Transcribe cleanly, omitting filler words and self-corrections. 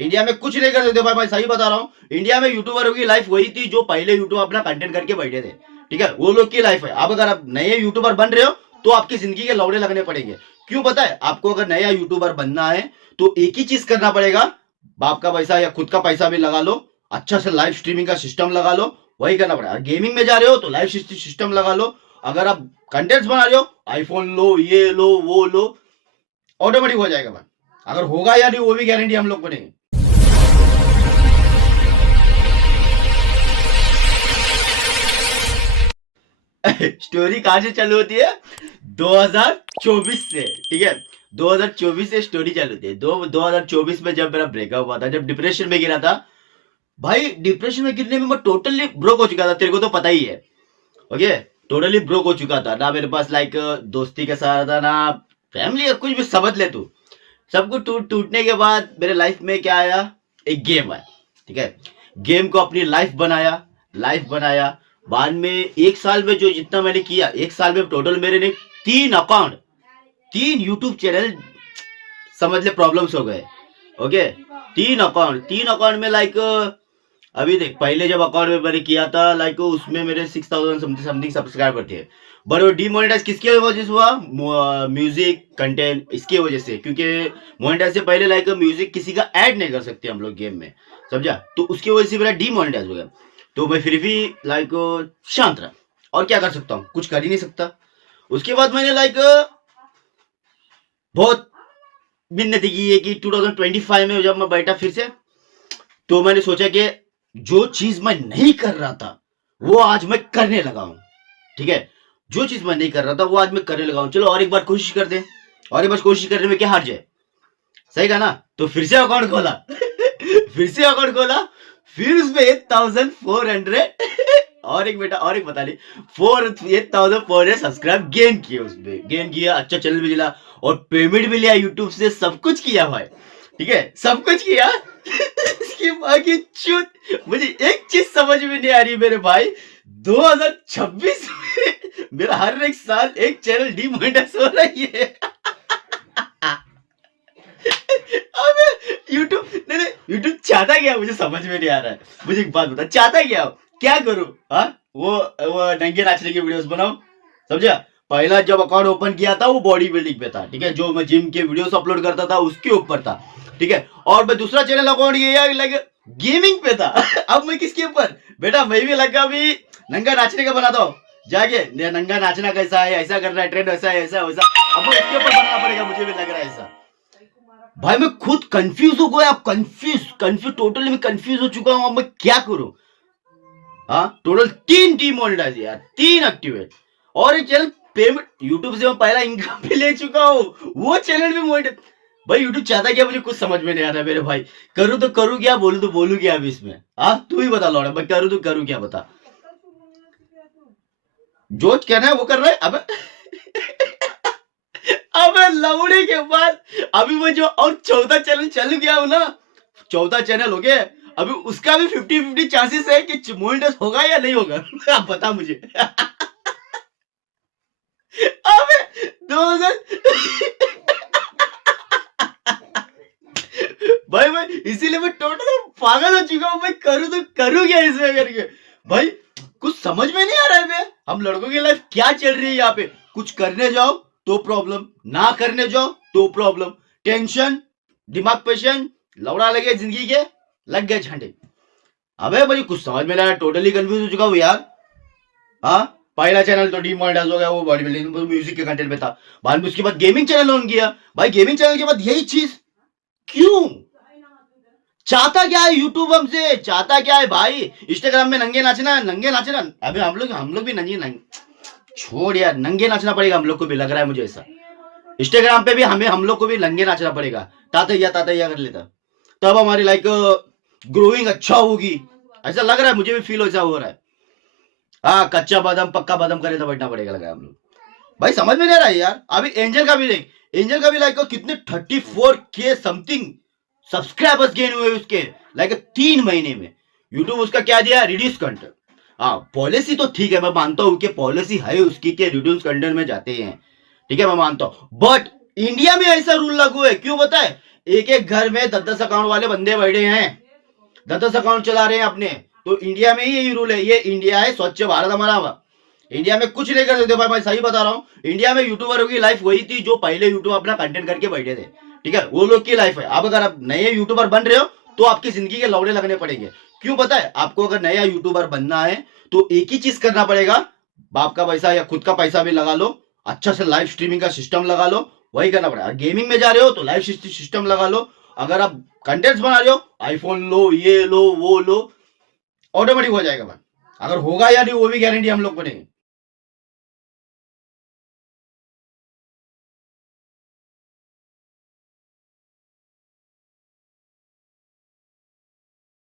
India में कुछ नहीं कर सकते भाई, सही बता रहा हूँ। इंडिया में यूट्यूबरों की लाइफ वही थी जो पहले यूट्यूब अपना कंटेंट करके बैठे थे, ठीक है, वो लोग की लाइफ है। अब अगर आप नए यूट्यूबर बन रहे हो तो आपकी जिंदगी के लौड़े लगने पड़ेंगे। क्यों पता है आपको? अगर नया यूट्यूबर बनना है तो एक ही चीज करना पड़ेगा, बाप का पैसा या खुद का पैसा भी लगा लो, अच्छा से लाइव स्ट्रीमिंग का सिस्टम लगा लो, वही करना पड़ेगा। गेमिंग में जा रहे हो तो लाइव सिस्टम लगा लो। अगर आप कंटेंट्स बना रहे हो, आईफोन लो, ये लो, वो लो, ऑटोमेटिक हो जाएगा भाई। अगर होगा या नहीं वो भी गारंटी हम लोग को नहीं। स्टोरी कहां से चालू होती है? 2024 से, ठीक है, 2024 से स्टोरी चालू होती है। 2024 में जब मेरा ब्रेकअप हुआ था, जब डिप्रेशन में गिरा था भाई, डिप्रेशन में गिरने में मैं टोटली ब्रोक हो चुका था, तेरे को तो पता ही है। ओके, टोटली ब्रोक हो चुका था ना, मेरे पास लाइक दोस्ती का सहारा था ना फैमिली का, कुछ भी समझ ले तू। सब कुछ टूटने के बाद मेरे लाइफ में क्या आया? एक गेम आया, ठीक है। गेम को अपनी लाइफ बनाया। बाद में एक साल में जो जितना मैंने किया, एक साल में टोटल मेरे ने 3 अकाउंट, 3 यूट्यूब चैनल, समझ ले प्रॉब्लम्स हो गए। ओके, 3 अकाउंट में लाइक अभी देख, पहले जब अकाउंट में मैंने किया था लाइक उसमें मेरे 6000 समथिंग सब्सक्राइबर थे। बट वो डीमोनेटाइज किसकी वजह से हुआ? म्यूजिक कंटेंट, इसकी वजह से। क्योंकि मोनेटाइज से पहले लाइक म्यूजिक किसी का ऐड नहीं कर सकते हम लोग गेम में, समझा? तो उसकी वजह से मेरा डीमोनेटाइज हो गया। तो मैं फिर भी लाइक शांत रहा, और क्या कर सकता हूँ? कुछ कर ही नहीं सकता। उसके बाद मैंने लाइक बहुत मिन्नत की है कि 2025 में जब मैं बैठा फिर से, तो मैंने सोचा कि जो चीज मैं नहीं कर रहा था वो आज मैं करने लगा हूं, ठीक है। जो चीज मैं नहीं कर रहा था वो आज मैं करने लगा हूं। चलो और एक बार कोशिश कर दे, और एक बार कोशिश करने में क्या हार जाए? सही कहा ना? तो फिर से अकाउंट खोला फिर उसमें 8400 और एक बेटा, और एक बता ली, 8400 सब्सक्राइब गेन किए, उसमें गेन किया, अच्छा चैनल भी चला, और पेमेंट भी लिया यूट्यूब से, सब कुछ किया भाई, ठीक है, सब कुछ किया। इसकी बाकी चूत, मुझे एक चीज समझ में नहीं आ रही मेरे भाई, 2026 में मेरा हर एक साल एक चैनल डीमोनेटाइज हो रही है। अबे यूट्यूब, नहीं यूट्यूब चाहता क्या? मुझे समझ में नहीं आ रहा है। मुझे एक बात बता, चाहता क्या करूं? हाँ, वो नंगे नाचने की वीडियोस बनाओ, समझा? पहला जब अकाउंट ओपन किया था वो बॉडी बिल्डिंग पे था, ठीक है, जो मैं जिम के वीडियोस अपलोड करता था उसके ऊपर था, ठीक है। और मैं दूसरा चैनल अकाउंट किया लाइक गेमिंग पे था। अब मैं किसके ऊपर? बेटा मैं भी लगा अभी नंगा नाचने का बनाता हूँ, जाके नंगा नाचना कैसा है, ऐसा करना है, ट्रेंड वैसा है, ऐसा वैसा, अब इसके ऊपर बनाना पड़ेगा, मुझे भी लग रहा है ऐसा। भाई मैं खुद कंफ्यूज हो गया, कंफ्यूज टोटली मैं कंफ्यूज हो चुका हूं, अब मैं क्या करूं? हाँ, टोटल 3 डीमोनेटाइज यार, 3 एक्टिवेट, और एक चैनल पेमेंट, यूट्यूब से मैं पहला इनकम भी ले चुका हूं, वो चैनल भी मोनेटाइज। भाई यूट्यूब चाहता क्या? मुझे कुछ समझ में नहीं आ रहा मेरे भाई। करूं तो करूं क्या, बोलूं तो बोलूं क्या अभी इसमें? हाँ तू ही बता लौड़ा, मैं करूं तो करूं क्या, बता। जो कहना है वो कर रहा है अब। अबे लौड़े के बाद अभी वो जो और चौथा चैनल चल गया हूं ना, चौथा चैनल हो गया, अभी उसका भी 50-50 चांसेस है कि मोनेटाइज होगा या नहीं होगा। आप बता मुझे। अबे 2000 भाई मैं इसीलिए मैं टोटल पागल हो चुका हूं, मैं करूं तो करूं क्या इसमें करके? भाई कुछ समझ में नहीं आ रहा है बे, हम लड़कों की लाइफ क्या चल रही है यहाँ पे? कुछ करने जाओ तो प्रॉब्लम, ना करने जाओ तो प्रॉब्लम, टेंशन, दिमाग पेशन, लौड़ा लगे जिंदगी के, लग गए झंडे। अबे मुझे कुछ समझ में नहीं आ रहा, टोटली कंफ्यूज हो चुका हूँ यार। हाँ, पहला चैनल तो डीमोनेटाइज हो गया, वो बॉडी बिल्डिंग म्यूजिक के कंटेंट में था। बाद में उसके बाद गेमिंग चैनल ऑन किया, भाई गेमिंग चैनल के बाद यही चीज क्यों? चाहता क्या है यूट्यूब हमसे? चाहता क्या है भाई? इंस्टाग्राम में नंगे नाचना, अबे हम लोग भी नंगे छोड़ यार, नंगे नाचना पड़ेगा हम लोग को भी, लग रहा है मुझे ऐसा। इंस्टाग्राम पे भी हम लोग को भी नंगे नाचना पड़ेगा, तातैया कर लेता, तब हमारी लाइक ग्रोइंग अच्छा होगी, ऐसा लग रहा है मुझे भी, फील ऐसा हो रहा है। हाँ, कच्चा बादाम पक्का बादाम करे तो बैठना पड़ेगा, लगा हम लोग। भाई समझ में नहीं आ रहा है यार। अभी एंजल का भी देख, एंजल का भी लाइक कितने 34K समथिंग सब्सक्राइबर्स गेन हुए उसके लाइक 3 महीने में। यूट्यूब उसका क्या दिया? Reduce content. हाँ, पॉलिसी तो ठीक है, मैं मानता हूँ कि पॉलिसी है उसकी कि रिड्यूस कंटेंट में जाते हैं, ठीक है, मैं मानता हूँ। बट इंडिया में ऐसा रूल लागू है, क्यों पता है? एक एक घर में 10-10 अकाउंट वाले बंदे बैठे हैं, 10-10 अकाउंट चला रहे हैं अपने। तो इंडिया में ही यही रूल है, ये इंडिया है, स्वच्छ भारत हमारा हुआ। इंडिया में कुछ नहीं कर सकते भाई, मैं सही बता रहा हूँ। इंडिया में यूट्यूबरों की लाइफ वही थी जो पहले यूट्यूब अपना कंटेंट करके बैठे थे, ठीक है, वो लोग की लाइफ है। अब अगर आप नए यूट्यूबर बन रहे हो तो आपकी जिंदगी के लौड़े लगने पड़ेंगे। क्यों पता है आपको? अगर नया यूट्यूबर बनना है तो एक ही चीज करना पड़ेगा, बाप का पैसा या खुद का पैसा भी लगा लो, अच्छा से लाइव स्ट्रीमिंग का सिस्टम लगा लो, वही करना पड़ेगा। गेमिंग में जा रहे हो तो लाइव सिस्टम लगा लो। अगर आप कंटेंट्स बना रहे हो, आईफोन लो, ये लो, वो लो, ऑटोमेटिक हो जाएगा भाई। अगर होगा या नहीं वो भी गारंटी हम लोग को नहीं।